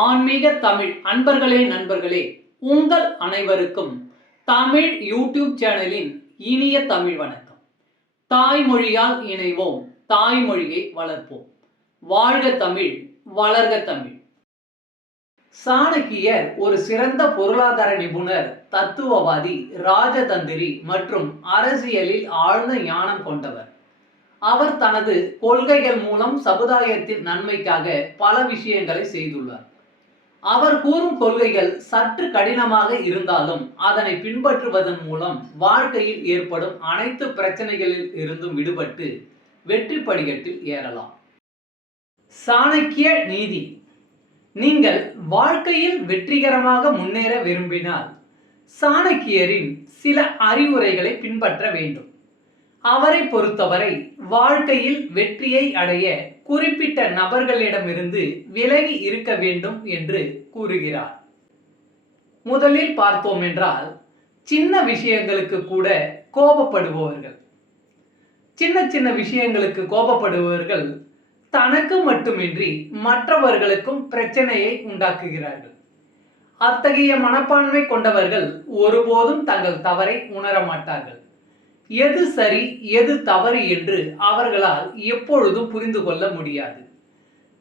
ஆன்மீக தமிழ் அன்பர்களே நண்பர்களே, உங்கள் அனைவருக்கும் தமிழ் யூடியூப் சேனலின் இனிய தமிழ் வணக்கம். தாய்மொழியால் இணைவோம், தாய்மொழியை வளர்ப்போம். வாழ்க தமிழ், வளர்க தமிழ். சாணக்கியர் ஒரு சிறந்த பொருளாதார நிபுணர், தத்துவவாதி, ராஜதந்திரி மற்றும் அரசியலில் ஆழ்ந்த ஞானம் கொண்டவர். அவர் தனது கொள்கைகள் மூலம் சமுதாயத்தின் நன்மைக்காக பல விஷயங்களை செய்துள்ளார். அவர் கூறும் கொள்கைகள் சற்று கடினமாக இருந்தாலும் அதனை பின்பற்றுவதன் மூலம் வாழ்க்கையில் ஏற்படும் அனைத்து பிரச்சனைகளில் இருந்தும் விடுபட்டு வெற்றி படிக்கட்டில் ஏறலாம். சாணக்கிய நீதி. நீங்கள் வாழ்க்கையில் வெற்றிகரமாக முன்னேற விரும்பினால் சாணக்கியரின் சில அறிவுரைகளை பின்பற்ற வேண்டும். அவரை பொறுத்தவரை வாழ்க்கையில் வெற்றியை அடைய குறிப்பிட்ட நபர்களிடமிருந்து விலகி இருக்க வேண்டும் என்று கூறுகிறார். முதலில் பார்த்தோம் என்றால், சின்ன விஷயங்களுக்கு கூட கோபப்படுபவர்கள். சின்ன சின்ன விஷயங்களுக்கு கோபப்படுபவர்கள் தனக்கு மட்டுமின்றி மற்றவர்களுக்கும் பிரச்சனையை உண்டாக்குகிறார்கள். அத்தகைய மனப்பான்மை கொண்டவர்கள் ஒருபோதும் தங்கள் தவறை உணர மாட்டார்கள். எது சரி எது தவறு என்று அவர்களால் எப்பொழுதும் புரிந்து கொள்ள முடியாது.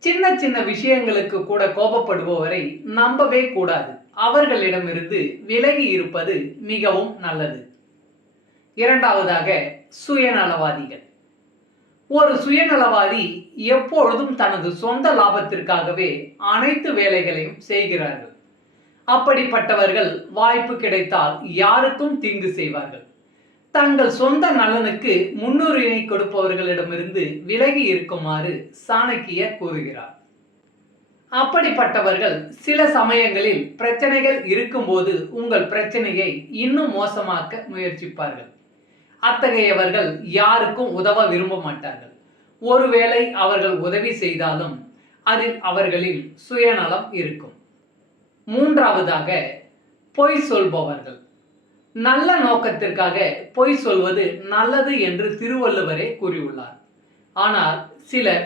சின்ன சின்ன விஷயங்களுக்கு கூட கோபப்படுபவரை நம்பவே கூடாது. அவர்களிடமிருந்து விலகி இருப்பது மிகவும் நல்லது. இரண்டாவதாக, சுயநலவாதிகள். ஒரு சுயநலவாதி எப்பொழுதும் தனது சொந்த லாபத்திற்காகவே அனைத்து வேலைகளையும் செய்கிறார்கள். அப்படிப்பட்டவர்கள் வாய்ப்பு கிடைத்தால் யாருக்கும் தீங்கு செய்வார்கள். தங்கள் சொந்த நலனுக்கு முன்னுரிமை கொடுப்பவர்களிடமிருந்து விலகி இருக்குமாறு சாணக்கியர் கூறுகிறார். அப்படிப்பட்டவர்கள் சில சமயங்களில் பிரச்சனைகள் இருக்கும்போது உங்கள் பிரச்சனையை இன்னும் மோசமாக்க முயற்சிப்பார்கள். அத்தகையவர்கள் யாருக்கும் உதவ விரும்ப மாட்டார்கள். ஒருவேளை அவர்கள் உதவி செய்தாலும் அதில் அவர்களின் சுயநலம் இருக்கும். மூன்றாவதாக, பொய் சொல்பவர்கள். நல்ல நோக்கத்திற்காக பொய் சொல்வது நல்லது என்று திருவள்ளுவரே கூறியுள்ளார். ஆனால் சிலர்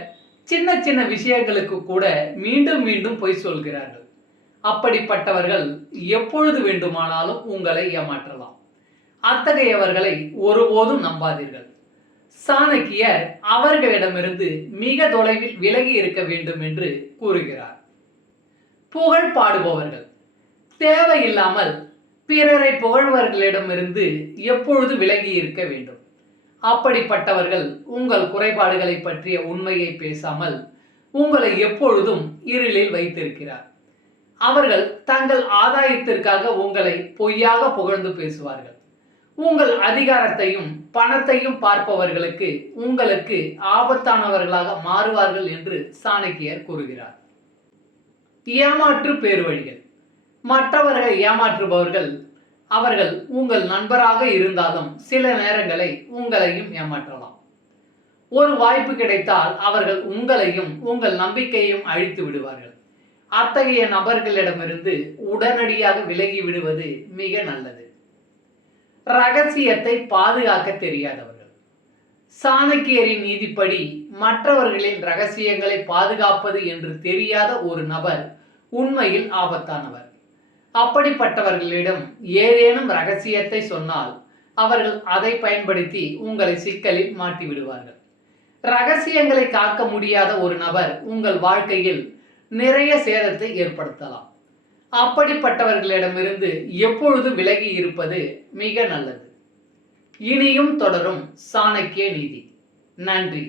சின்ன சின்ன விஷயங்களுக்கு கூட மீண்டும் மீண்டும் பொய் சொல்கிறார்கள். அப்படிப்பட்டவர்கள் எப்பொழுது வேண்டுமானாலும் உங்களை ஏமாற்றலாம். அத்தகையவர்களை ஒருபோதும் நம்பாதீர்கள். சாணக்கியர் அவர்களிடமிருந்து மிக தொலைவில் விலகி இருக்க வேண்டும் என்று கூறுகிறார். புகழ் பாடுபவர்கள். தேவையில்லாமல் பிறரை புகழ்வர்களிடமிருந்து எப்பொழுது விலகி இருக்க வேண்டும். அப்படிப்பட்டவர்கள் உங்கள் குறைபாடுகளை பற்றிய உண்மையை பேசாமல் உங்களை எப்பொழுதும் இருளில் வைத்திருக்கிறார். அவர்கள் தங்கள் ஆதாயத்திற்காக உங்களை பொய்யாக புகழ்ந்து பேசுவார்கள். உங்கள் அதிகாரத்தையும் பணத்தையும் பார்ப்பவர்களுக்கு உங்களுக்கு ஆபத்தானவர்களாக மாறுவார்கள் என்று சாணக்கியர் கூறுகிறார். ஏமாற்று பேர்வழிகள். மற்றவர்களை ஏமாற்றுபவர்கள் அவர்கள் உங்கள் நண்பராக இருந்தாலும் சில நேரங்களை உங்களையும் ஏமாற்றலாம். ஒரு வாய்ப்பு கிடைத்தால் அவர்கள் உங்களையும் உங்கள் நம்பிக்கையும் அழித்து விடுவார்கள். அத்தகைய நபர்களிடமிருந்து உடனடியாக விலகி விடுவது மிக நல்லது. ரகசியத்தை பாதுகாக்க தெரியாதவர்கள். சாணக்கியரின் நீதிப்படி மற்றவர்களின் ரகசியங்களை பாதுகாப்பது என்று தெரியாத ஒரு நபர் உண்மையில் ஆபத்தானவர். அப்படிப்பட்டவர்களிடம் ஏதேனும் ரகசியத்தை சொன்னால் அவர்கள் அதை பயன்படுத்தி உங்களை சிக்கலில் மாட்டி விடுவார்கள். ரகசியங்களை காக்க முடியாத ஒரு நபர் உங்கள் வாழ்க்கையில் நிறைய சேதத்தை ஏற்படுத்தலாம். அப்படிப்பட்டவர்களிடமிருந்து எப்பொழுது விலகி இருப்பது மிக நல்லது. இனியும் தொடரும் சாணக்கிய நீதி. நன்றி.